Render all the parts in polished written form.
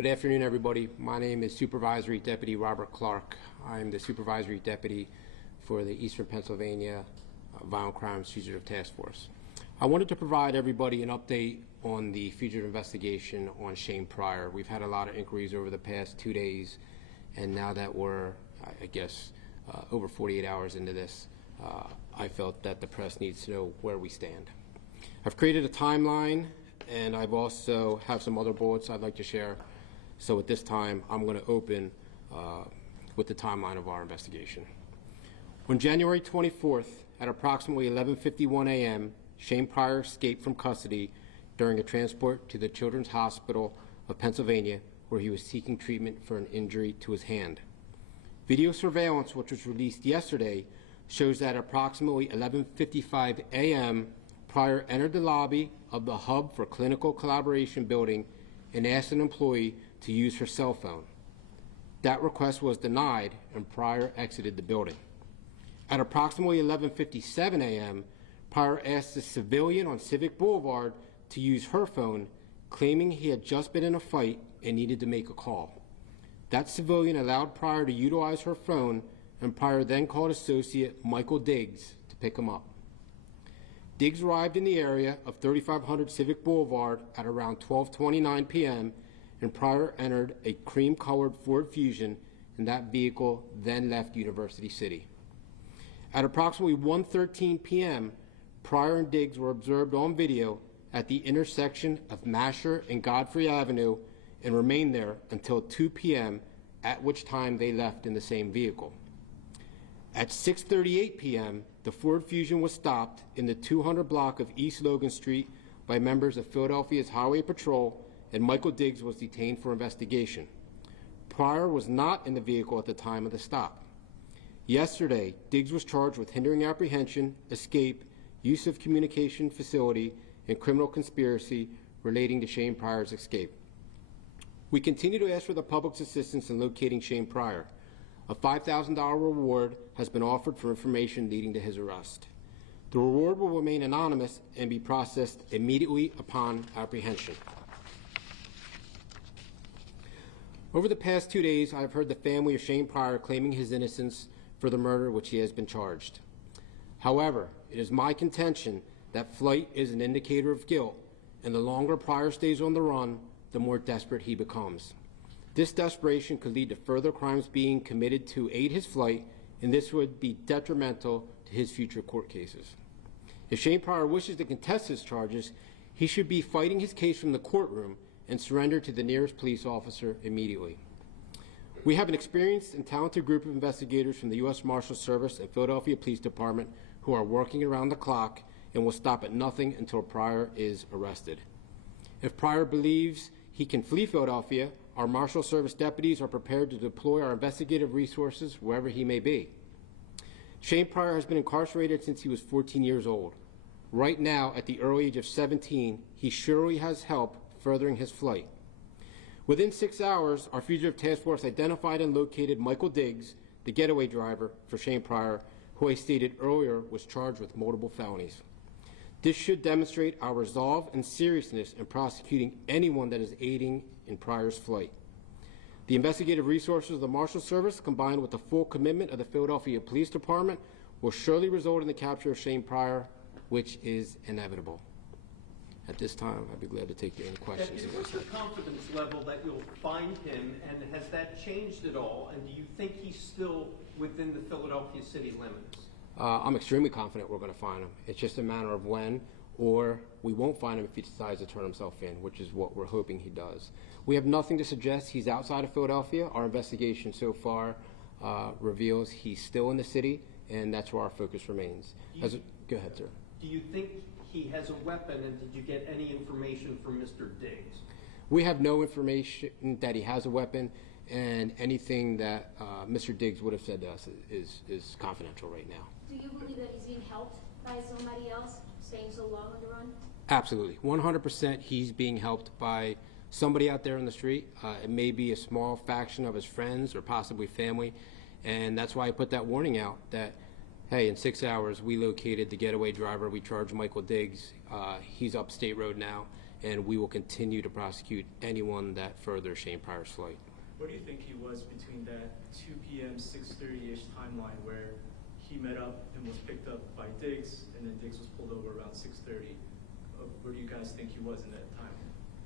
Good afternoon, everybody. My name is Supervisory Deputy Robert Clark. I'm the Supervisory Deputy for the Eastern Pennsylvania Violent Crimes Fugitive Task Force. I wanted to provide everybody an update on the fugitive investigation on Shane Pryor. We've had a lot of inquiries over the past 2 days, and now that we're, I guess, over 48 hours into this, I felt that the press needs to know where we stand. I've created a timeline, and I've also have some other bullets I'd like to share. So at this time, I'm going to open with the timeline of our investigation. On January 24th, at approximately 11:51 a.m., Shane Pryor escaped from custody during a transport to the Children's Hospital of Pennsylvania, where he was seeking treatment for an injury to his hand. Video surveillance, which was released yesterday, shows that at approximately 11:55 a.m., Pryor entered the lobby of the Hub for Clinical Collaboration building and asked an employee to use her cell phone. That request was denied, and Pryor exited the building. At approximately 11:57 a.m., Pryor asked a civilian on Civic Boulevard to use her phone, claiming he had just been in a fight and needed to make a call. That civilian allowed Pryor to utilize her phone, and Pryor then called associate Michael Diggs to pick him up. Diggs arrived in the area of 3500 Civic Boulevard at around 12:29 p.m., and Pryor entered a cream-colored Ford Fusion, and that vehicle then left University City. At approximately 1:13 p.m., Pryor and Diggs were observed on video at the intersection of Mascher and Godfrey Avenue and remained there until 2 p.m., at which time they left in the same vehicle. At 6:38 p.m., the Ford Fusion was stopped in the 200 block of East Logan Street by members of Philadelphia's Highway Patrol, and Michael Diggs was detained for investigation. Pryor was not in the vehicle at the time of the stop. Yesterday, Diggs was charged with hindering apprehension, escape, use of communication facility, and criminal conspiracy relating to Shane Pryor's escape. We continue to ask for the public's assistance in locating Shane Pryor. A $5,000 reward has been offered for information leading to his arrest. The reward will remain anonymous and be processed immediately upon apprehension. Over the past 2 days, I have heard the family of Shane Pryor claiming his innocence for the murder which he has been charged. However, it is my contention that flight is an indicator of guilt, and the longer Pryor stays on the run, the more desperate he becomes. This desperation could lead to further crimes being committed to aid his flight, and this would be detrimental to his future court cases. If Shane Pryor wishes to contest his charges, he should be fighting his case from the courtroom and surrender to the nearest police officer immediately. We have an experienced and talented group of investigators from the U.S. Marshals Service and Philadelphia Police Department who are working around the clock and will stop at nothing until Pryor is arrested. If Pryor believes he can flee Philadelphia, our Marshals Service deputies are prepared to deploy our investigative resources wherever he may be. Shane Pryor has been incarcerated since he was 14 years old. Right now, at the early age of 17, he surely has help furthering his flight. Within 6 hours, our fugitive task force identified and located Michael Diggs, the getaway driver for Shane Pryor, who I stated earlier was charged with multiple felonies. This should demonstrate our resolve and seriousness in prosecuting anyone that is aiding in Pryor's flight. The investigative resources of the Marshals Service, combined with the full commitment of the Philadelphia Police Department, will surely result in the capture of Shane Pryor, which is inevitable. At this time, I'd be glad to take any questions. What's the confidence level that you'll find him, and has that changed at all? And do you think he's still within the Philadelphia city limits? I'm extremely confident we're going to find him. It's just a matter of when, or we won't find him if he decides to turn himself in, which is what we're hoping he does. We have nothing to suggest he's outside of Philadelphia. Our investigation so far reveals he's still in the city, and that's where our focus remains. Go ahead, sir. Do you think he has a weapon, and did you get any information from Mr. Diggs? We have no information that he has a weapon, and anything that Mr. Diggs would have said to us is confidential right now. Do you believe that he's being helped by somebody else, staying so long on the run? Absolutely. 100% he's being helped by somebody out there on the street. It may be a small faction of his friends or possibly family, and that's why I put that warning out that, hey, in 6 hours we located the getaway driver. We charged Michael Diggs. He's up State Road now, and we will continue to prosecute anyone that furthers Shane Pryor's flight. Where do you think he was between that 2 p.m., 6:30-ish timeline where he met up and was picked up by Diggs, and then Diggs was pulled over around 6:30? Where do you guys think he was in that time?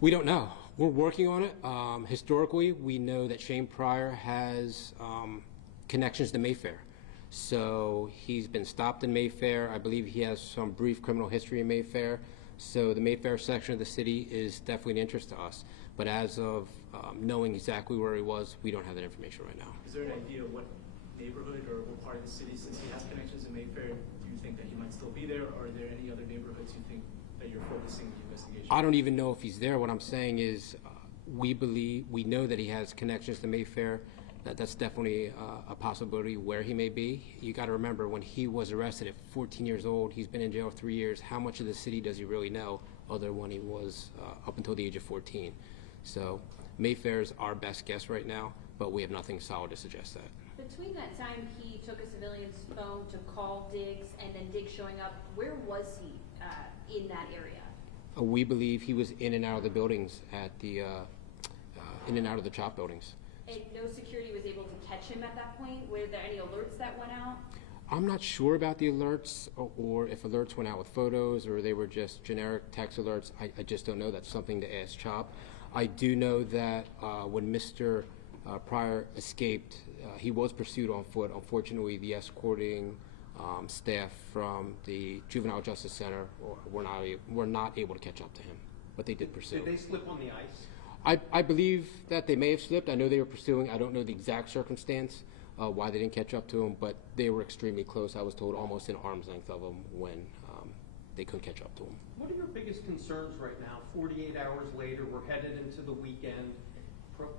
We don't know. We're working on it. Historically, we know that Shane Pryor has connections to Mayfair. So he's been stopped in Mayfair. I believe he has some brief criminal history in Mayfair. So the Mayfair section of the city is definitely an interest to us. But as of knowing exactly where he was, we don't have that information right now. Is there an idea what neighborhood or what part of the city, since he has connections in Mayfair, do you think that he might still be there? Or are there any other neighborhoods you think that you're focusing the investigation? I don't even know if he's there. What I'm saying is we know that he has connections to Mayfair. That's definitely a possibility where he may be. You got to remember, when he was arrested at 14 years old, he's been in jail 3 years. How much of the city does he really know other than when he was up until the age of 14? So Mayfair is our best guess right now, but we have nothing solid to suggest that. Between that time he took a civilian's phone to call Diggs and then Diggs showing up, where was he in that area? We believe he was in and out of the buildings at the in and out of the CHOP buildings. And no security was able to catch him at that point? Were there any alerts that went out? I'm not sure about the alerts, or if alerts went out with photos or they were just generic text alerts. I just don't know. That's something to ask CHOP. I do know that when Mr. Pryor escaped, he was pursued on foot. Unfortunately, the escorting staff from the Juvenile Justice Center were not able to catch up to him, but they did pursue. Did they slip on the ice? I believe that they may have slipped. I know they were pursuing. I don't know the exact circumstance why they didn't catch up to him, but they were extremely close. I was told almost in arm's length of him when they couldn't catch up to him. What are your biggest concerns right now? 48 hours later, we're headed into the weekend,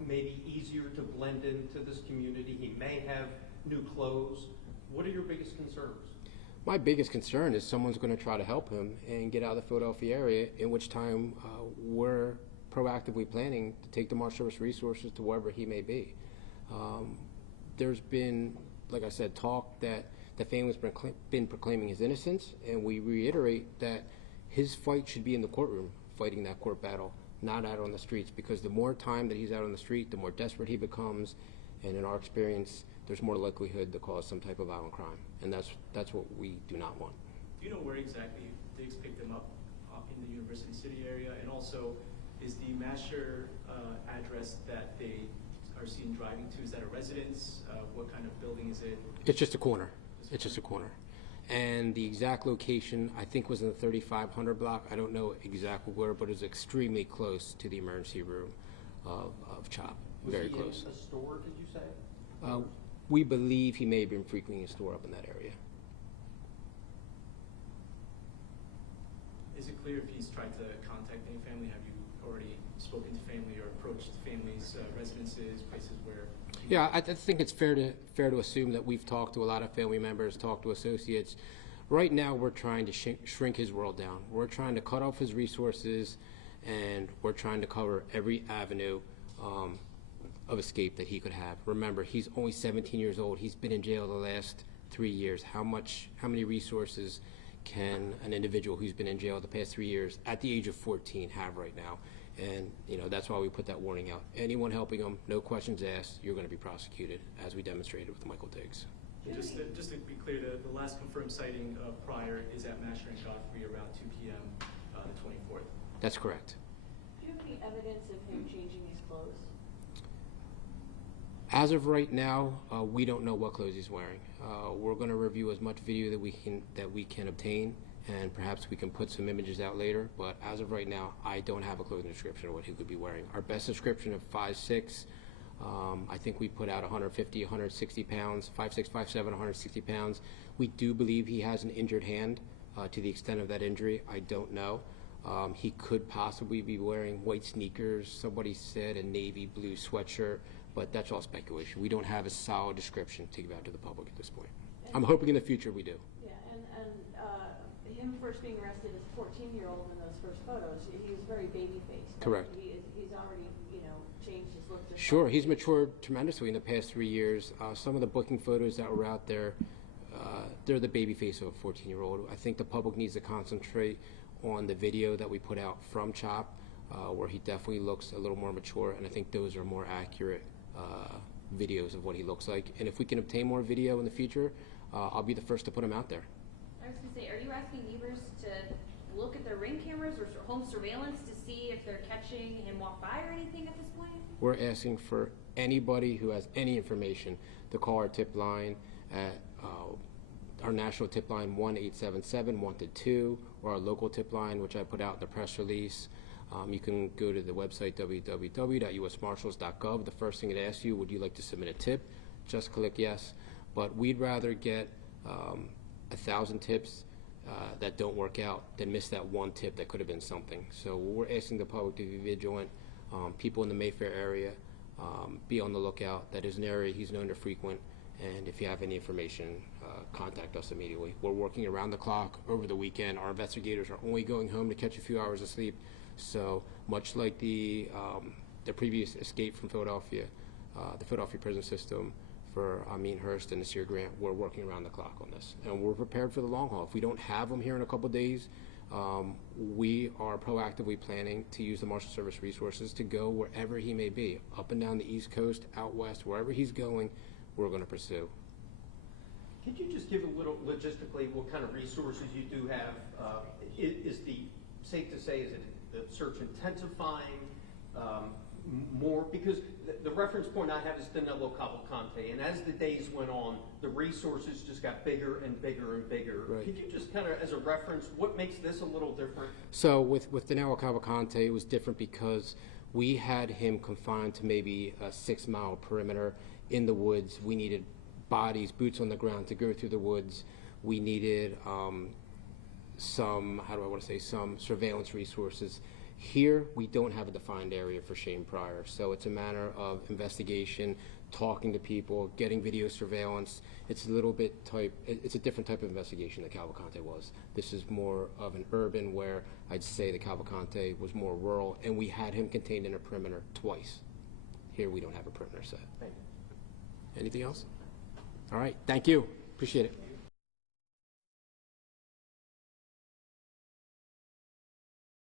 maybe easier to blend into this community. He may have new clothes. What are your biggest concerns? My biggest concern is someone's going to try to help him and get out of the Philadelphia area, in which time we're proactively planning to take the Marshals Service resources to wherever he may be. There's been, like I said, talk that the family's been proclaiming his innocence, and we reiterate that his fight should be in the courtroom, fighting that court battle, not out on the streets, because the more time that he's out on the street, the more desperate he becomes, and in our experience, there's more likelihood to cause some type of violent crime, and that's what we do not want. Do you know where exactly Diggs picked him up in the University City area? And also, is the Mascher address that they are seen driving to, is that a residence? What kind of building is it? It's just a corner. It's just a corner. And the exact location, I think, was in the 3500 block. I don't know exactly where, but it's extremely close to the emergency room of CHOP. Very close. Was he in a store, did you say? We believe he may have been frequenting a store up in that area. Is it clear if he's tried to contact any family? Have you already spoken to family or approached families' residences, places where? Yeah, I think it's fair to assume that we've talked to a lot of family members, talked to associates. Right now, we're trying to shrink his world down. We're trying to cut off his resources, and we're trying to cover every avenue of escape that he could have. Remember, he's only 17 years old. He's been in jail the last 3 years. How many resources can an individual who's been in jail the past 3 years at the age of 14 have right now? And that's why we put that warning out. Anyone helping him, no questions asked, you're going to be prosecuted, as we demonstrated with Michael Diggs. Just to be clear, the last confirmed sighting of Pryor is at Mascher and Godfrey around 2 p.m. The 24th. That's correct. Do you have any evidence of him changing his clothes? As of right now, we don't know what clothes he's wearing. We're going to review as much video that we can obtain, and perhaps we can put some images out later. But as of right now, I don't have a clothing description of what he could be wearing. Our best description of 5'6", I think we put out 150, 160 pounds, 5'6", 5'7", 160 pounds. We do believe he has an injured hand. To the extent of that injury, I don't know. He could possibly be wearing white sneakers. Somebody said a navy blue sweatshirt, but that's all speculation. We don't have a solid description to give out to the public at this point. I'm hoping in the future we do. Yeah, and him first being arrested as a 14-year-old in those first photos, he was very baby-faced. Correct. He's already, changed his look. Sure, he's matured tremendously in the past 3 years. Some of the booking photos that were out there, they're the baby face of a 14-year-old. I think the public needs to concentrate on the video that we put out from CHOP. where he definitely looks a little more mature, and I think those are more accurate videos of what he looks like. And if we can obtain more video in the future, I'll be the first to put him out there. I was gonna say, are you asking neighbors to look at their ring cameras or home surveillance to see if they're catching him walk by or anything at this point? We're asking for anybody who has any information to call our tip line at our national tip line 1-877-wanted2, or our local tip line, which I put out in the press release. You can go to the website www.usmarshals.gov. The first thing it asks you, would you like to submit a tip? Just click yes. But we'd rather get 1,000 tips that don't work out than miss that one tip that could have been something. So we're asking the public to be vigilant. People in the Mayfair area, be on the lookout. That is an area he's known to frequent. And if you have any information, contact us immediately. We're working around the clock over the weekend. Our investigators are only going home to catch a few hours of sleep. So much like the previous escape from Philadelphia, the Philadelphia prison system for Amin Hurst and Nasir Grant, we're working around the clock on this. And we're prepared for the long haul. If we don't have them here in a couple days, we are proactively planning to use the Marshals Service resources to go wherever he may be, up and down the East Coast, out west, wherever he's going, we're going to pursue. Could you just give a little logistically what kind of resources you do have? Safe to say, is it the search intensifying more? Because the reference point I have is Danilo Cavalcante, and as the days went on, the resources just got bigger and bigger and bigger. Right. Could you just kind of, as a reference, what makes this a little different? So with Danilo Cavalcante, it was different because we had him confined to maybe a 6-mile perimeter in the woods. We needed bodies, boots on the ground to go through the woods. We needed some surveillance resources. Here, we don't have a defined area for Shane Pryor, so it's a matter of investigation, talking to people, getting video surveillance. It's a different type of investigation than Cavalcante was. This is more of an urban, where I'd say the Cavalcante was more rural, and we had him contained in a perimeter twice. Here, we don't have a perimeter set. Thank you. Anything else? All right, thank you. Appreciate it.